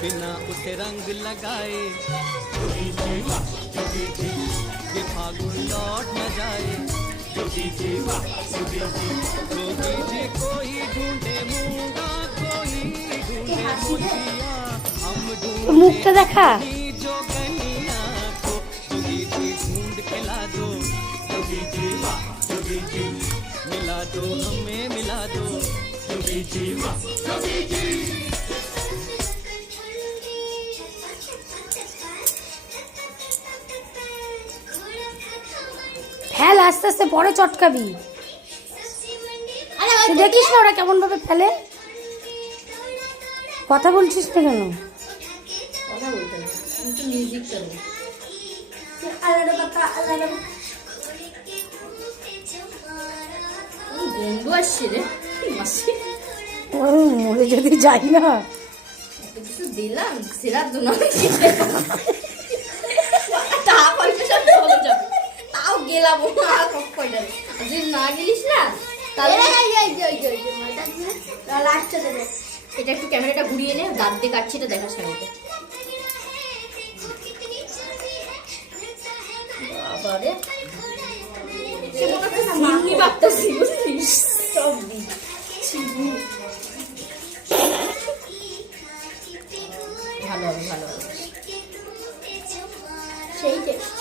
बिना उसे रंग लगाए ये फागुन लौट न जाए। जोगी जी कोई ढूंढे मूंगा कोई ढूंढे मोतिया हम मुखটা দেখা ढूंढे जोगनिया को। जोगी जी ढूंढ के ला दो जोगी जी मिला दो हमें मिला दो जोगी जी। ফেল আস্তে আস্তে পরে চটকাবি। তুই দেখিস না ওরা কেমন ভাবে ফেলে। কথা বলছিস না কেন? কথা বলতে না, কিন্তু মিউজিক চলে। বন্ধু আসছে রে মাসি, মরে যদি যাই না কিছু দিলাম সেরার জন্য টাকা পয়সা সব চলে যাবে, তাও গেলাম আর কয়টা যদি না গেলিস না তাহলে এটা একটু ক্যামেরাটা ঘুরিয়ে নে, দাঁত দিয়ে কাটছি এটা দেখার সামনে। বাবারে সিন্নি ভাবতেছি বুঝছিস, সব ভালো হবে ভালো হবে সেই টেস্ট।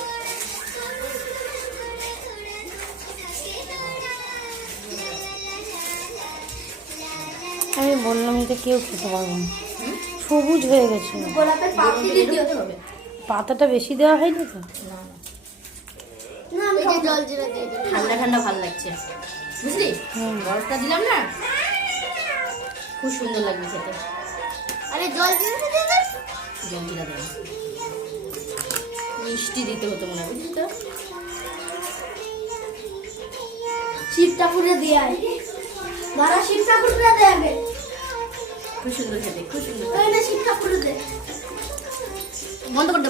আমি বললাম এটা কেউ খেতে পারবো না, সবুজ হয়ে গেছে। গোলাপের পাপড়ি দিতে হবে, পাতাটা বেশি দেওয়া হয়নি তো। না না জল জিরা দিয়ে দিই, ঠান্ডা ঠান্ডা ভালো লাগছে বুঝলি। বরফটা দিলাম না, খুব সুন্দর লাগবে খেতে। আরে জল জিরা দিয়ে দে, জল জিরা দে, মিষ্টি দিতে হতো মনে হয় বুঝলি তো। শিব ঠাকুরে দিয়ে আয়, দাঁড়া শিব ঠাকুরে দে আগে, খুব সুন্দর খেতে খুব সুন্দর। শিব ঠাকুরে দে, বন্ধ করে দে।